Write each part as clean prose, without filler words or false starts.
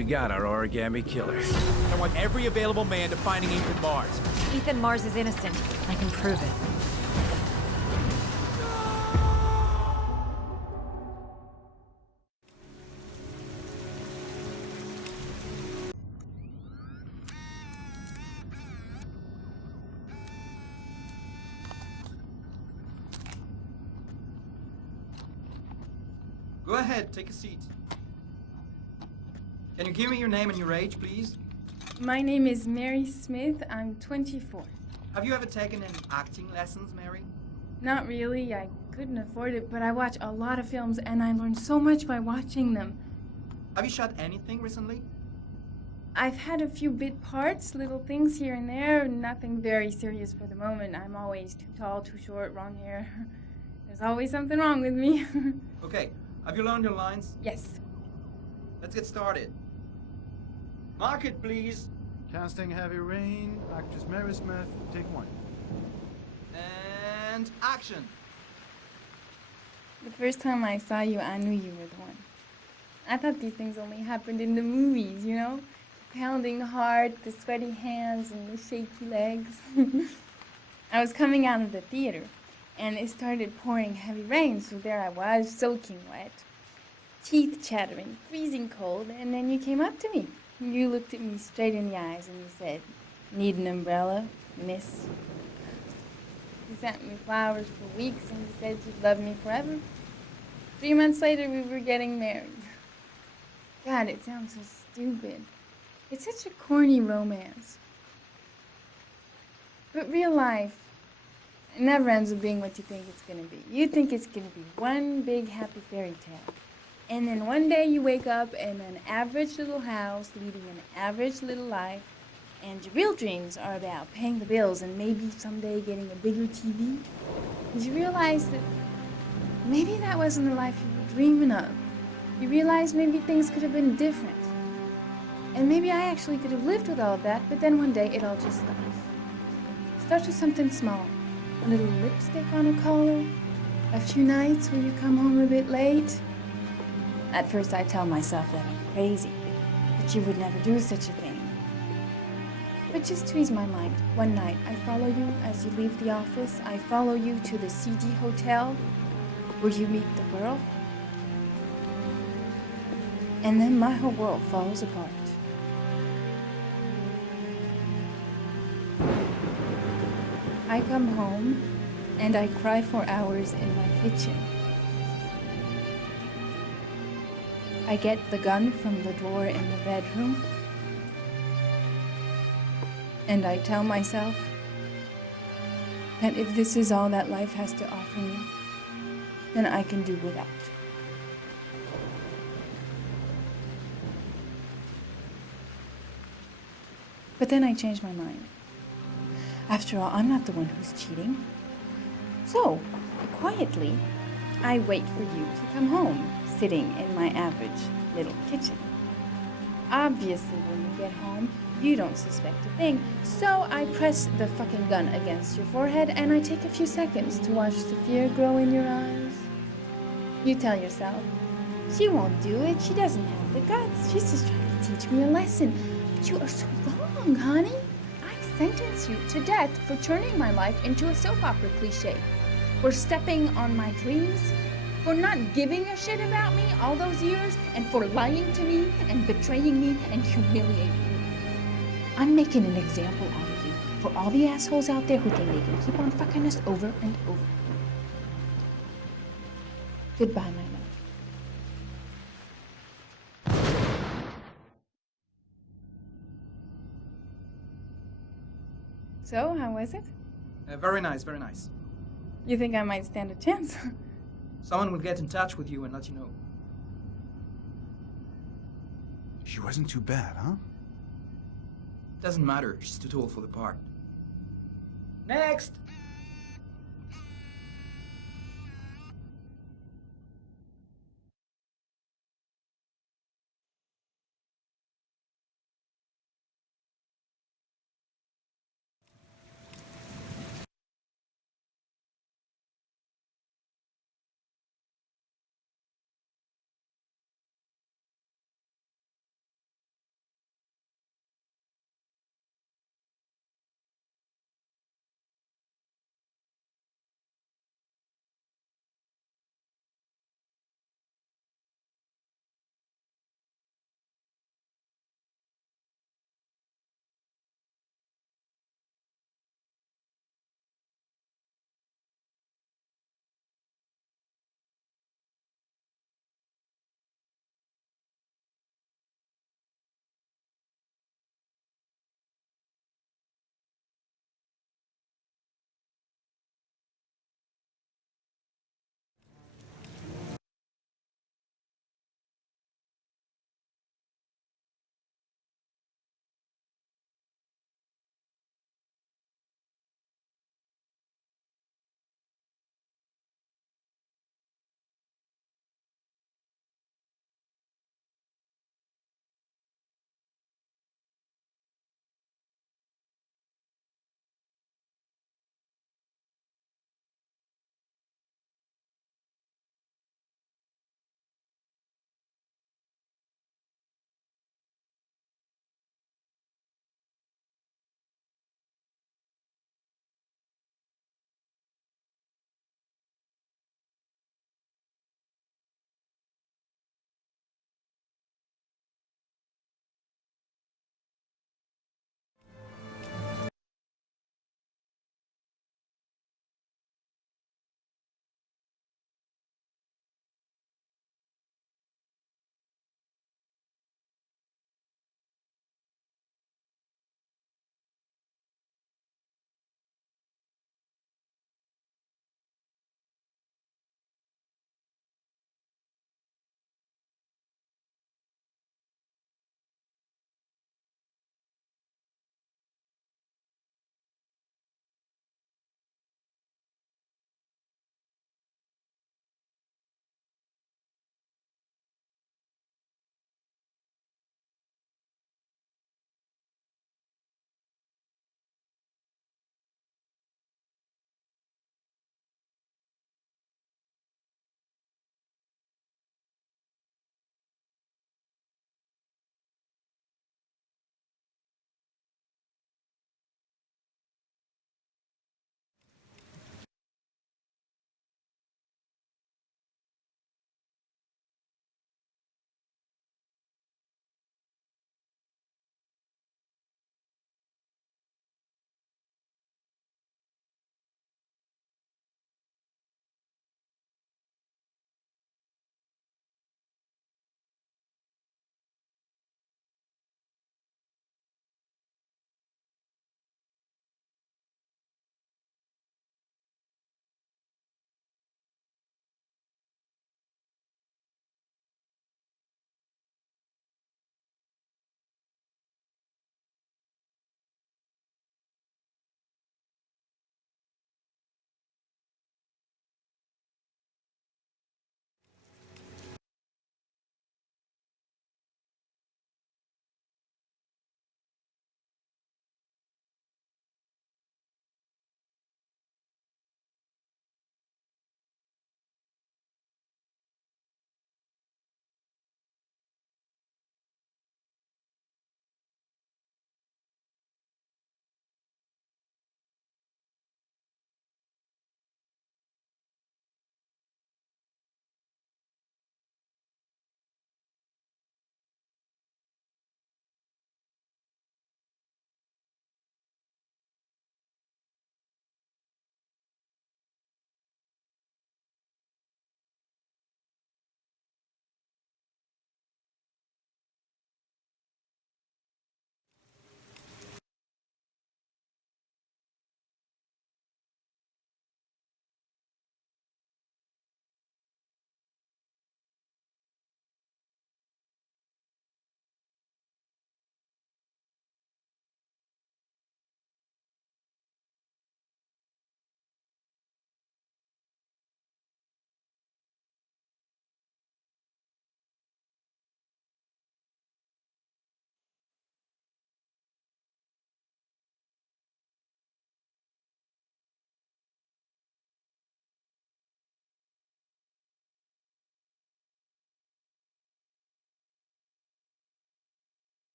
we got our origami killer. I want every available man to finding Ethan Mars. Ethan Mars is innocent. I can prove it. Go ahead, take a seat. Can you give me your name and your age, please? My name is Mary Smith. I'm 24. Have you ever taken any acting lessons, Mary? Not really. I couldn't afford it, but I watch a lot of films and I learn so much by watching them. Have you shot anything recently? I've had a few bit parts, little things here and there, nothing very serious for the moment. I'm always too tall, too short, wrong hair. There's always something wrong with me. Okay, have you learned your lines? Yes. Let's get started. Mark it, please. Casting Heavy Rain, actress Mary Smith, take one. And action. The first time I saw you, I knew you were the one. I thought these things only happened in the movies, you know? The pounding heart, the sweaty hands, and the shaky legs. I was coming out of the theater, and it started pouring heavy rain, so there I was, soaking wet, teeth chattering, freezing cold, and then you came up to me. You looked at me straight in the eyes and you said, "Need an umbrella, miss?" You sent me flowers for weeks and you said you'd love me forever. 3 months later, we were getting married. God, it sounds so stupid. It's such a corny romance. But real life, it never ends up being what you think it's gonna be. You think it's gonna be one big happy fairy tale. And then one day you wake up in an average little house, leading an average little life, and your real dreams are about paying the bills and maybe someday getting a bigger TV. And you realize that maybe that wasn't the life you were dreaming of. You realize maybe things could have been different. And maybe I actually could have lived with all of that, but then one day it all just stops. It starts with something small. A little lipstick on a collar, a few nights when you come home a bit late. At first I tell myself that I'm crazy, that you would never do such a thing. But just to ease my mind, one night I follow you as you leave the office. I follow you to the CD hotel where you meet the girl. And then my whole world falls apart. I come home and I cry for hours in my kitchen. I get the gun from the drawer in the bedroom, and I tell myself that if this is all that life has to offer me, then I can do without. But then I change my mind. After all, I'm not the one who's cheating. So, quietly, I wait for you to come home, sitting in my average little kitchen. Obviously, when you get home, you don't suspect a thing, so I press the fucking gun against your forehead and I take a few seconds to watch the fear grow in your eyes. You tell yourself, she won't do it, she doesn't have the guts, she's just trying to teach me a lesson. But you are so wrong, honey. I sentence you to death for turning my life into a soap opera cliche, for stepping on my dreams, for not giving a shit about me all those years, and for lying to me and betraying me and humiliating me. I'm making an example out of you for all the assholes out there who think they can keep on fucking us over and over. Goodbye, my love. So, how was it? Very nice, very nice. You think I might stand a chance? Someone will get in touch with you and let you know. She wasn't too bad, huh? Doesn't matter, she's too tall for the part. Next!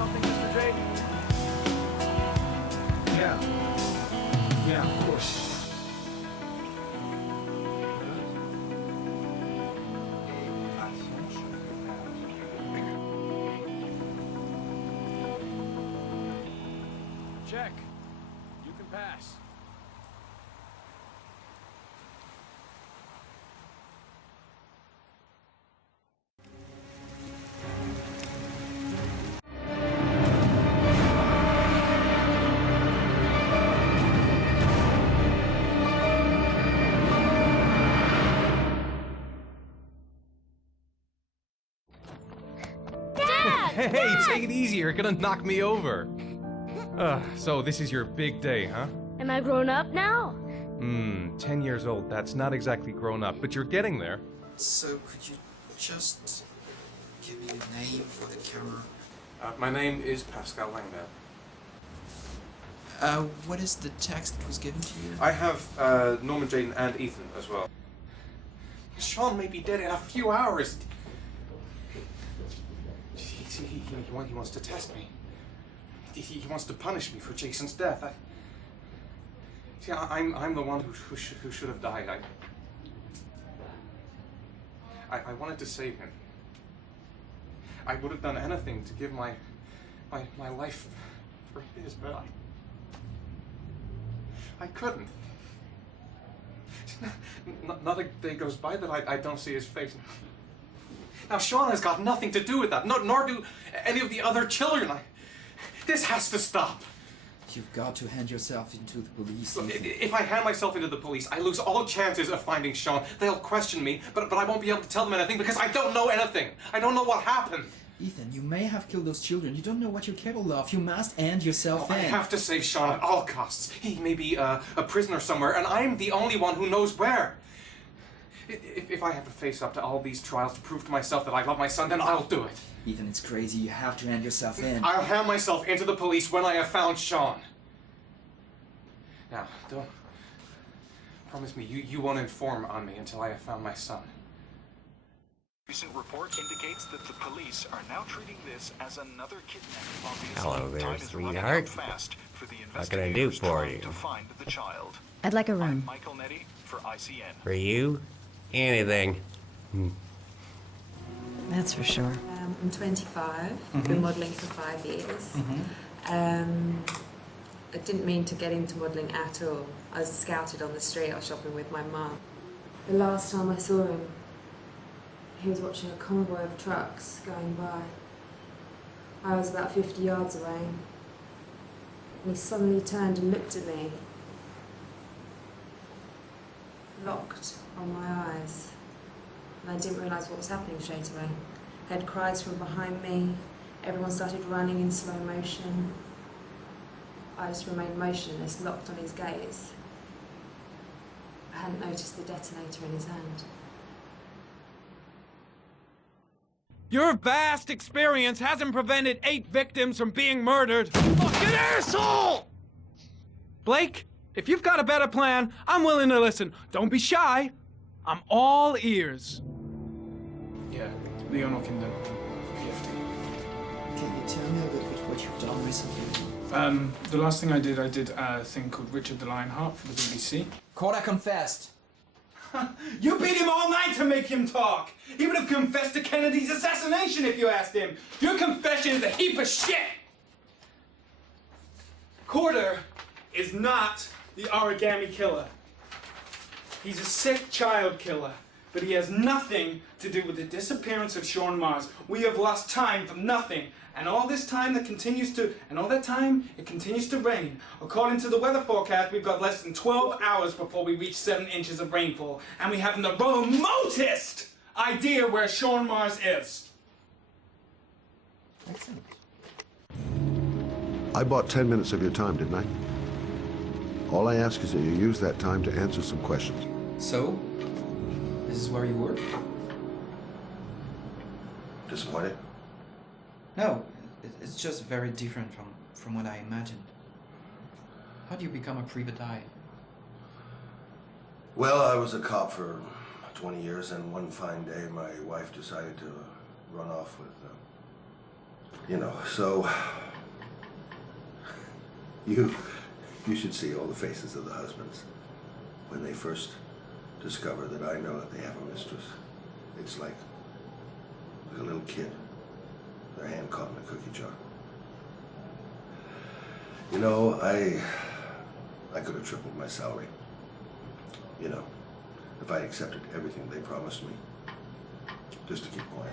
something, Mr. Jayden? Yeah, of course. Check. You can pass. Hey, take it easy. You're gonna knock me over. So this is your big day, huh? Am I grown up now? 10 years old. That's not exactly grown up, but you're getting there. So, could you just give me a name for the camera? My name is Pascal Langdale. What is the text that was given to you? I have Norman Jayden and Ethan as well. Sean may be dead in a few hours. He wants to test me. He wants to punish me for Jason's death. I'm the one who should have died. I wanted to save him. I would have done anything to give my life for his, but I couldn't. Not a day goes by that I don't see his face. Now Sean has got nothing to do with that, nor do any of the other children. This has to stop. You've got to hand yourself into the police. Look, Ethan. if I hand myself into the police, I lose all chances of finding Sean. They'll question me, but I won't be able to tell them anything because I don't know anything. I don't know what happened. Ethan, you may have killed those children. You don't know what you're capable of. You must hand yourself I in. have to save Sean at all costs. He may be a prisoner somewhere, and I'm the only one who knows where. If I have to face up to all these trials to prove to myself that I love my son, then I'll do it. Ethan, it's crazy. You have to hand yourself in. I'll hand myself into the police when I have found Sean. Now, don't... Promise me you won't inform on me until I have found my son. Recent report indicates that the police are now treating this as another kidnapping. Obviously, Hello there, time is running out sweetheart. fast for the What can I do investigators for trying you? to find the child. I'd like a I'm room. Michael Nettie for ICN. For you? Anything. That's for sure. I'm 25. I've been modelling for 5 years. I didn't mean to get into modelling at all. I was scouted on the street. I was shopping with my mum. The last time I saw him, he was watching a convoy of trucks going by. I was about 50 yards away. And he suddenly turned and looked at me. Locked on my eyes. And I didn't realise what was happening straight away. I heard cries from behind me. Everyone started running in slow motion. I just remained motionless, locked on his gaze. I hadn't noticed the detonator in his hand. Your vast experience hasn't prevented 8 victims from being murdered. Fucking asshole! Blake, if you've got a better plan, I'm willing to listen. Don't be shy. I'm all ears. Yeah, Leon Ockenden, PFD. Can you tell me a little bit what you've done recently? The last thing I did a thing called Richard the Lionheart for the BBC. Corda confessed. You beat him all night to make him talk. He would have confessed to Kennedy's assassination if you asked him. Your confession is a heap of shit. Corder is not the origami killer. He's a sick child killer, but he has nothing to do with the disappearance of Sean Mars. We have lost time for nothing. And all this time it continues to rain. According to the weather forecast, we've got less than 12 hours before we reach 7 inches of rainfall. And we haven't the remotest idea where Sean Mars is. Excellent. I bought 10 minutes of your time, didn't I? All I ask is that you use that time to answer some questions. So, this is where you work? Disappointed? No, it's just very different from what I imagined. How do you become a private eye? Well, I was a cop for 20 years, and one fine day my wife decided to run off with You know, so you should see all the faces of the husbands when they first discover that I know that they have a mistress. It's like a little kid, their hand caught in a cookie jar. You know, I could have tripled my salary. You know, if I accepted everything they promised me, just to keep quiet.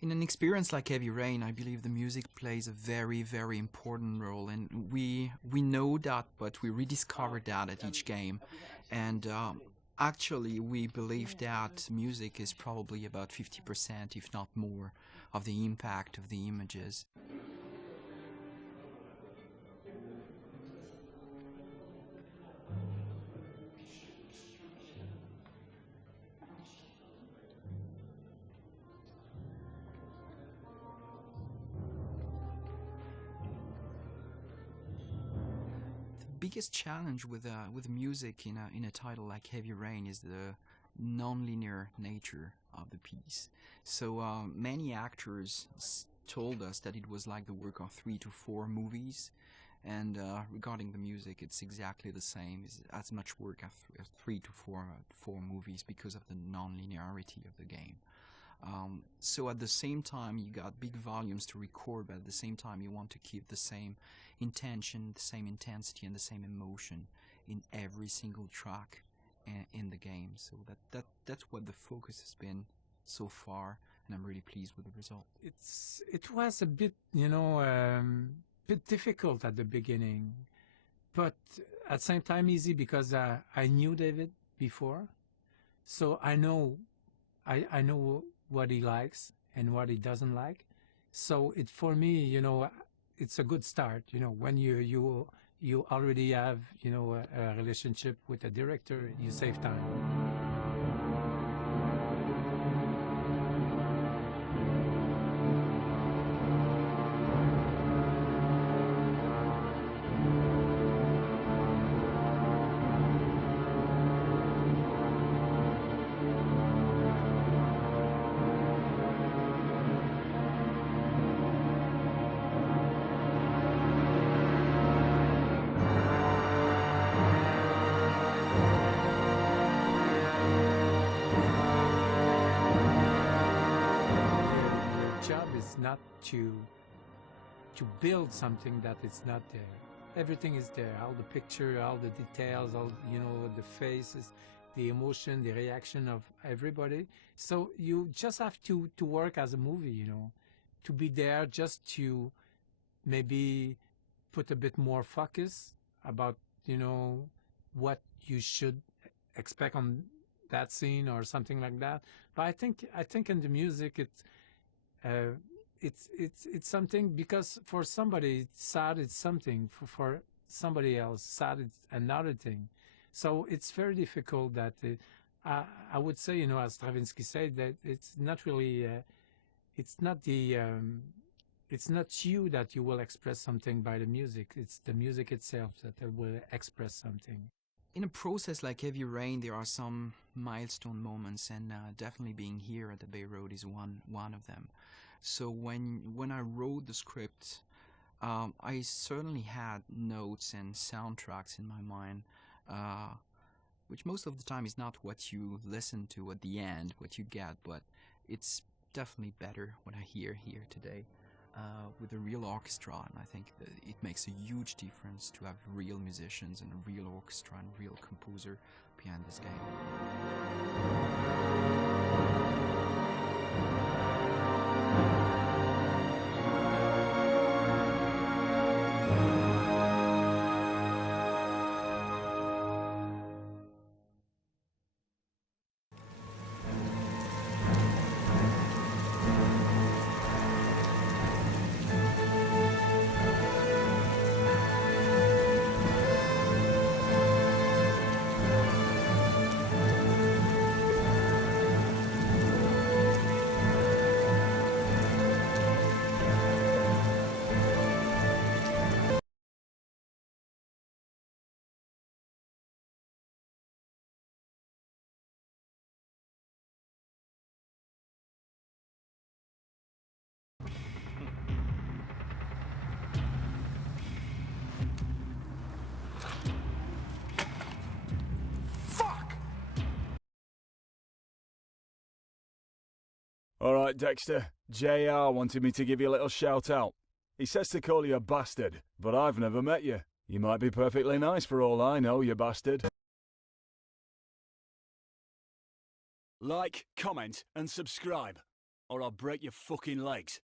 In an experience like Heavy Rain, I believe the music plays a very, very important role, and we know that, but we rediscover that at each game. And actually, we believe that music is probably about 50%, if not more, of the impact of the images. The biggest challenge with music in a title like Heavy Rain is the non-linear nature of the piece. So many actors told us that it was like the work of 3 to 4 movies, and regarding the music, it's exactly the same. It's as much work as 3 to 4 movies because of the non-linearity of the game. So at the same time, you got big volumes to record, but at the same time, you want to keep the same intention, the same intensity, and the same emotion in every single track in the game. So that's what the focus has been so far, and I'm really pleased with the result. It was a bit, bit difficult at the beginning, but at the same time easy because I knew David before, so I know what he likes and what he doesn't like. So for me, it's a good start. When you already have, a relationship with a director, you save time. Not to build something that is not there. Everything is there, all the picture, all the details, all the faces, the emotion, the reaction of everybody. So you just have to work as a movie, to be there, just to maybe put a bit more focus about what you should expect on that scene or something like that. But I think in the music it's something, because for somebody sad it's something, for somebody else sad it's another thing. So it's very difficult that I would say, as Stravinsky said, that it's not really it's not you that you will express something by the music. It's the music itself that will express something. In a process like Heavy Rain, there are some milestone moments, and definitely being here at the Bay Road is one of them. So when I wrote the script, I certainly had notes and soundtracks in my mind, which most of the time is not what you listen to at the end, what you get, but it's definitely better what I hear here today. with a real orchestra, and I think that it makes a huge difference to have real musicians and a real orchestra and real composer behind this game. All right, Dexter. JR wanted me to give you a little shout out. He says to call you a bastard, but I've never met you. You might be perfectly nice for all I know, you bastard. Like, comment, and subscribe, or I'll break your fucking legs.